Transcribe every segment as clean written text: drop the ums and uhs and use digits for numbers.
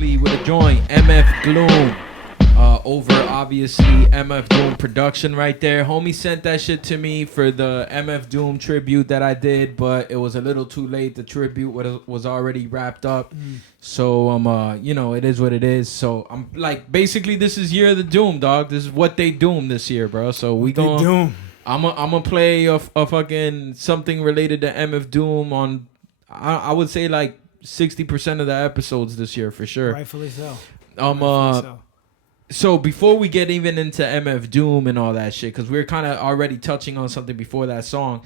obviously with a joint, MF Gloom. Over obviously MF Doom production right there. Homie sent that shit to me for the MF Doom tribute that I did, but it was a little too late. The tribute was already wrapped up. So it is what it is. So I'm like, basically this is year of the Doom, dog. This is what they doom this year, bro. So we going I'm gonna play a fucking something related to MF Doom on I would say like 60% of the episodes this year for sure. Rightfully so. So before we get even into MF Doom and all that shit, because we were kind of already touching on something before that song,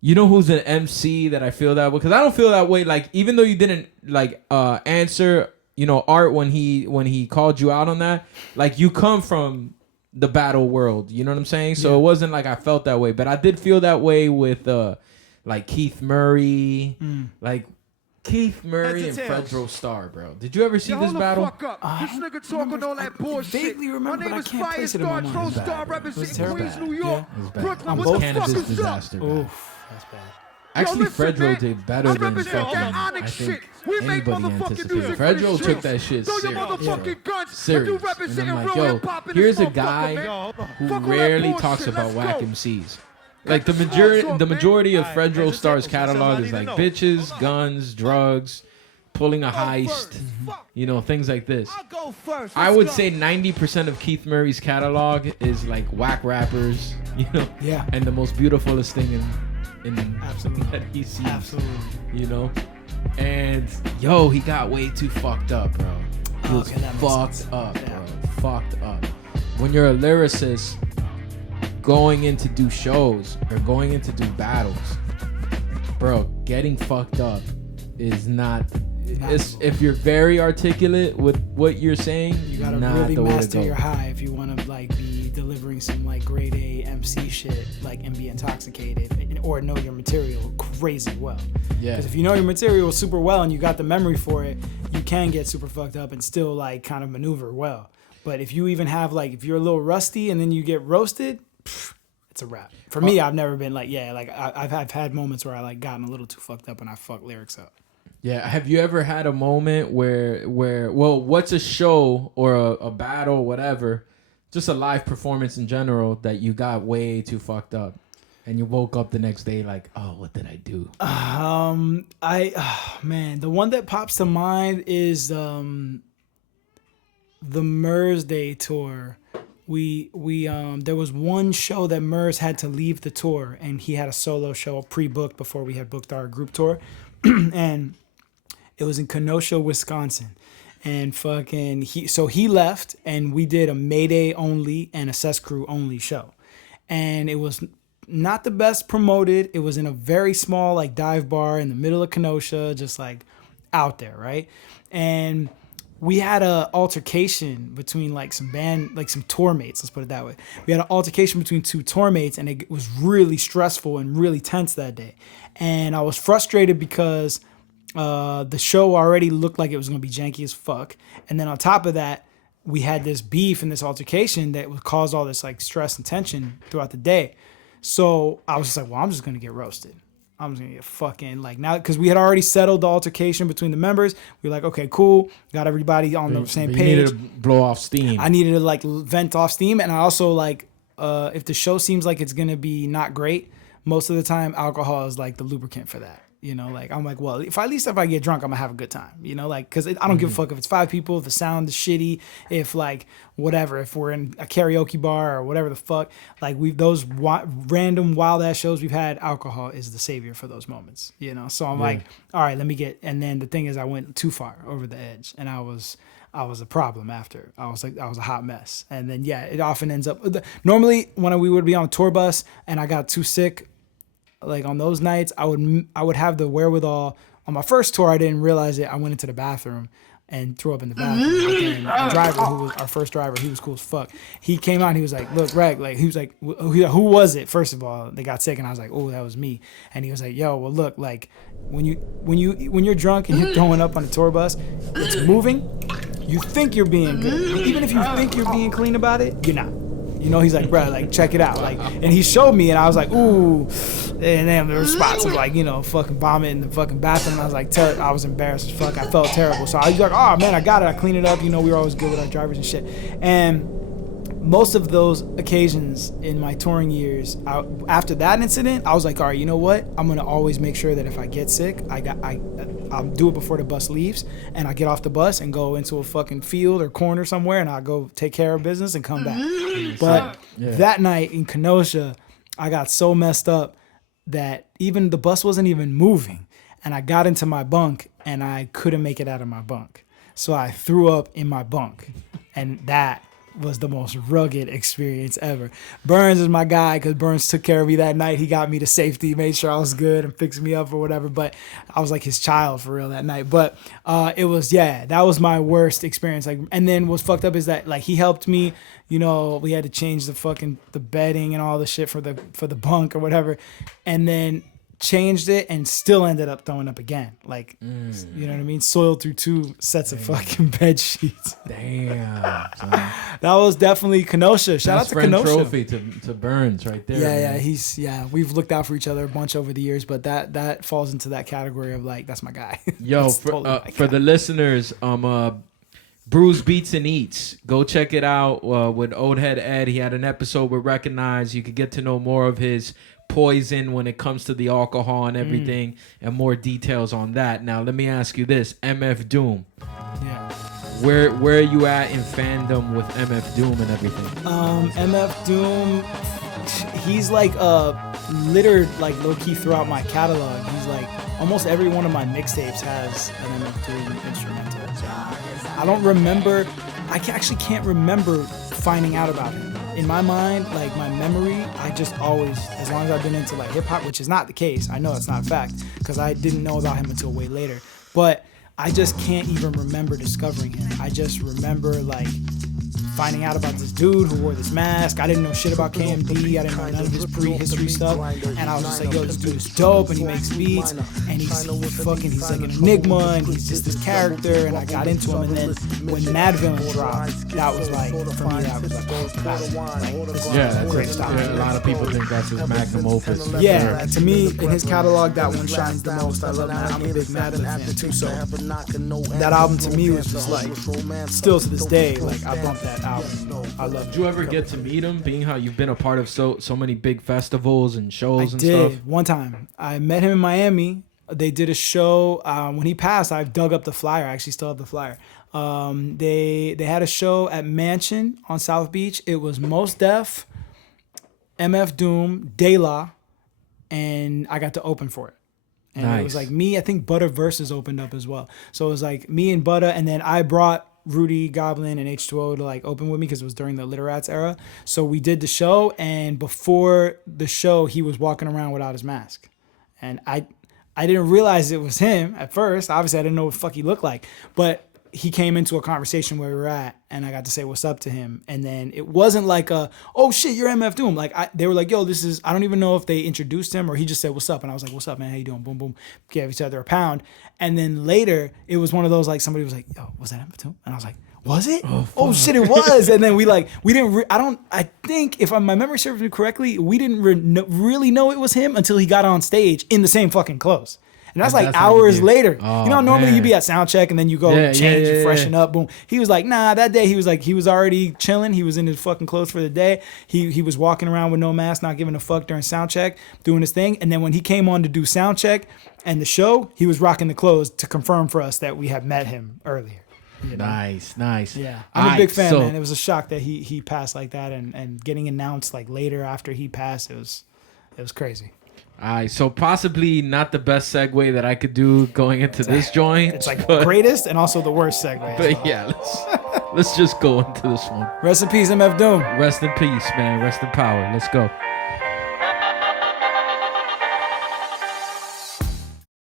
you know who's an MC that I feel that way? Because I don't feel that way. Like, even though you didn't like answer, Art when he called you out on that, like you come from the battle world, you know what I'm saying? So It wasn't like I felt that way, but I did feel that way with like Keith Murray, like. Keith Murray and Fredro Starr, bro. Did you ever see this battle? Fuck up. This nigga talking all that bullshit. Vaguely remember, my name but is I can't place it in my mind. Firestar, representing Queens, New York, Brooklyn. What What the the fuck Cannabis is up? disaster. Oof, that's bad. Actually, listen, Fredro man. did better than fucking, I think, anybody anticipated. Fredro took that shit Throw your serious. motherfucking guns. Serious. And I'm like, yo, here's a guy who rarely talks about whack MCs. Like, the majority of Fredro Starr's catalog is like bitches, guns, drugs, pulling a heist, things like this. I would say 90% of Keith Murray's catalog is like whack rappers, Yeah. and the most beautifulest thing in Absolutely. that he sees, Absolutely. And he got way too fucked up, bro. He was fucked up, bro. Fucked up. When you're a lyricist going in to do shows or going in to do battles, bro, getting fucked up is not. If you're very articulate with what you're saying, you gotta really master your high if you want to like be delivering some like grade A MC shit, like and be intoxicated or know your material crazy well. Yeah. Because if you know your material super well and you got the memory for it, you can get super fucked up and still like kind of maneuver well. But if you even have like if you're a little rusty and then you get roasted, it's a wrap. For me, I've never been like I've had moments where I like gotten a little too fucked up and I fucked lyrics up. Yeah, have you ever had a moment where what's a show or a battle or whatever, just a live performance in general that you got way too fucked up and you woke up the next day like, oh, what did I do? Man, the one that pops to mind is the Murs Day tour. We there was one show that Murs had to leave the tour and he had a solo show pre-booked before we had booked our group tour. And it was in Kenosha, Wisconsin. And fucking he left and we did a Mayday only and a Cess Crew only show. And it was not the best promoted. It was in a very small like dive bar in the middle of Kenosha, just like out there, right? And we had a altercation between like some tour mates, let's put it that way. We had an altercation between two tour mates and it was really stressful and really tense that day. And I was frustrated because the show already looked like it was going to be janky as fuck. And then on top of that, we had this beef and this altercation that would cause all this like stress and tension throughout the day. So I was just like, well, I'm just going to get roasted. I'm just going to get fucking like now, because we had already settled the altercation between the members. We were like, okay, cool. Got everybody on the same page. You needed to blow off steam. I needed to like vent off steam. And I also like, if the show seems like it's going to be not great, most of the time alcohol is like the lubricant for that. Like I'm like, well, if I get drunk, I'm gonna have a good time, like, cause I don't give a fuck if it's 5 people, if the sound is shitty, if like whatever, if we're in a karaoke bar or whatever the fuck, like those random wild ass shows we've had, alcohol is the savior for those moments, So I'm like, all right, and then the thing is I went too far over the edge and I was a problem after. I was a hot mess. And then, it often ends up, normally when we would be on a tour bus and I got too sick, like on those nights, I would have the wherewithal. On my first tour, I didn't realize it. I went into the bathroom and threw up in the bathroom. And the driver, who was our first driver, he was cool as fuck. He came out and he was like, look, Reg, like, he was like, who was it? First of all, they got sick and I was like, oh, that was me. And he was like, yo, well, look, like when you're drunk and you're throwing up on a tour bus, it's moving. You think you're being good. Even if you think you're being clean about it, you're not. He's like, bro, like, check it out. Like, and he showed me and I was like, ooh, And then there were spots of like, fucking vomit in the fucking bathroom. And I was like, I was embarrassed as fuck. I felt terrible. So I was like, oh man, I got it. I cleaned it up. We were always good with our drivers and shit. And most of those occasions in my touring years, after that incident, I was like, all right, you know what? I'm gonna always make sure that if I get sick, I'll do it before the bus leaves, and I get off the bus and go into a fucking field or corner somewhere, and I'll go take care of business and come back. But that night in Kenosha, I got so messed up that even the bus wasn't even moving, and I got into my bunk and I couldn't make it out of my bunk, so I threw up in my bunk, and that was the most rugged experience ever. Burns is my guy because Burns took care of me that night. He got me to safety, made sure I was good and fixed me up or whatever. But I was like his child for real that night. But it was, that was my worst experience. Like, and then what's fucked up is that like he helped me. We had to change the bedding and all the shit for the bunk or whatever, and then changed it and still ended up throwing up again. Like, you know what I mean? Soiled through 2 sets of fucking bed sheets. Damn. That was definitely Kenosha. Shout out to Kenosha. Trophy to Burns right there. Yeah, we've looked out for each other a bunch over the years, but that falls into that category of like, that's my guy. Yo, for the listeners, Brews Beats and Eats. Go check it out with Old Head Ed. He had an episode with Wrekonize. You could get to know more of his poison when it comes to the alcohol and everything, and more details on that. Now, let me ask you this. MF Doom. Yeah. Where are you at in fandom with MF Doom and everything? MF Doom, he's like littered like low-key throughout my catalog. He's like, almost every one of my mixtapes has an MF Doom instrumental. I don't remember, I actually can't remember finding out about him. In my mind, like my memory, I just always, as long as I've been into like hip hop, which is not the case, I know it's not a fact, because I didn't know about him until way later. But I just can't even remember discovering him. I just remember like finding out about this dude who wore this mask. I didn't know shit about KMD. I didn't know none of his pre-history stuff. And I was just like, yo, this dude is dope, and he makes beats, and he's like an enigma, and he's just this character, and I got into him. And then when Mad Villain dropped, that was like, for me, that was like, that's great stuff. Yeah, a lot of people think that's his magnum opus. Yeah, to me, in his catalog, that one shines the most. I love that. I'm a big Mad Villain fan too, so that album to me was just like, still to this day, like I bump that album. I love it. Did you ever get to meet him, being how you've been a part of so many big festivals and shows and stuff? I did. One time. I met him in Miami. They did a show. When he passed, I dug up the flyer. I actually still have the flyer. They had a show at Mansion on South Beach. It was Mos Def, MF Doom, De La, and I got to open for it. And It was like me, I think Butter Versus opened up as well. So it was like me and Butter, and then I brought Rudy, Goblin, and H2O to like open with me because it was during the Literats era. So we did the show, and before the show, he was walking around without his mask. And I didn't realize it was him at first. Obviously, I didn't know what the fuck he looked like. But he came into a conversation where we were at, and I got to say what's up to him. And then it wasn't like oh shit, you're MF Doom. Like they were like, yo, this is, I don't even know if they introduced him or he just said what's up. And I was like, what's up, man? How you doing? Boom, boom. Gave each other a pound. And then later, it was one of those like somebody was like, yo, was that MF Doom? And I was like, was it? Oh shit, it was. And then we didn't. I think if my memory serves me correctly, we didn't really know it was him until he got on stage in the same fucking clothes. And that's like hours later. Oh, normally you'd be at sound check and then you go change and freshen up. Boom. He was like, nah, that day he was already chilling. He was in his fucking clothes for the day. He was walking around with no mask, not giving a fuck during sound check, doing his thing. And then when he came on to do sound check and the show, he was rocking the clothes to confirm for us that we had met him earlier. You know? Nice. Yeah. I'm a big fan, man. It was a shock that he passed like that, and getting announced like later after he passed, it was crazy. All right, so possibly not the best segue that I could do going into this joint. It's like greatest and also the worst segue. But yeah, let's just go into this one. Rest in peace, MF Doom. Rest in peace, man. Rest in power. Let's go.